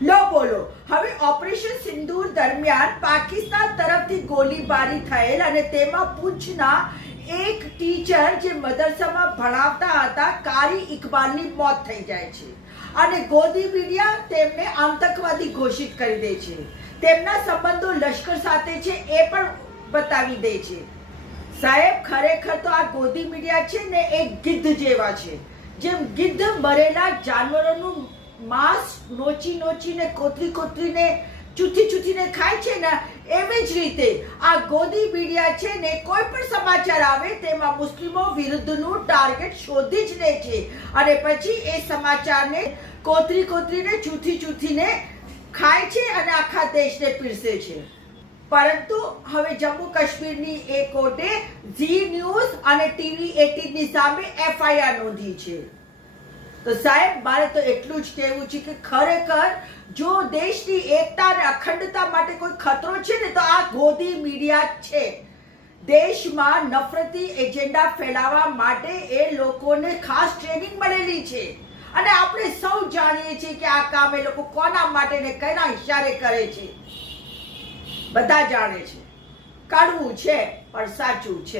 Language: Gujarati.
લો બોલો હવે ઓપરેશન સિંદૂર દરમિયાન પાકિસ્તાન તરફથી ગોળીબારી થયેલ અને તેમાં પૂંછના એક ટીચર જે મદરસામાં ભણાવતા હતા કારી ઇકબાલની મોત થઈ જાય છે અને ગોદી મીડિયા તેમને આતંકવાદી ઘોષિત કરી દે છે. તેમના સંબંધો લશ્કર સાથે છે એ પણ બતાવી દે છે. સાહેબ ખરેખર તો આ ગોદી મીડિયા છે ને એક ગિદ્ધ જેવા છે. જેમ ગિદ્ધ મરેલા જાનવરોનું માંસ નોચીને કોતરીને ચૂથીને ખાય છે ને એવી જ રીતે આ ગોદી મીડિયા છે ને કોઈ પણ સમાચાર આવે તેમાં મુસ્લિમો વિરુદ્ધનું ટાર્ગેટ શોધી જ લે છે અને પછી એ સમાચારને કોતરીને ચૂથીને ખાય છે અને આખા દેશને પીરસે છે. પરંતુ હવે જમ્મુ કાશ્મીરની એ કોર્ટે ઝી ન્યૂઝ અને TV18 ની સામે FIR નોંધી છે. તો સાહેબ મારે તો એટલું જ કહેવું છે કે ખરેખર જો દેશની એકતા અને અખંડતા માટે કોઈ ખતરો છે ને તો આ ગોદી મીડિયા છે. દેશમાં નફરતી એજન્ડા ફેલાવવા માટે એ લોકોને ખાસ ટ્રેનિંગ મળેલી છે અને આપણે સૌ જાણીએ છીએ કે આ કામ એ લોકો કોના માટે ને કયા ઇશારે કરે છે. બધા જાણે છે. કડવું છે પણ સાચું છે.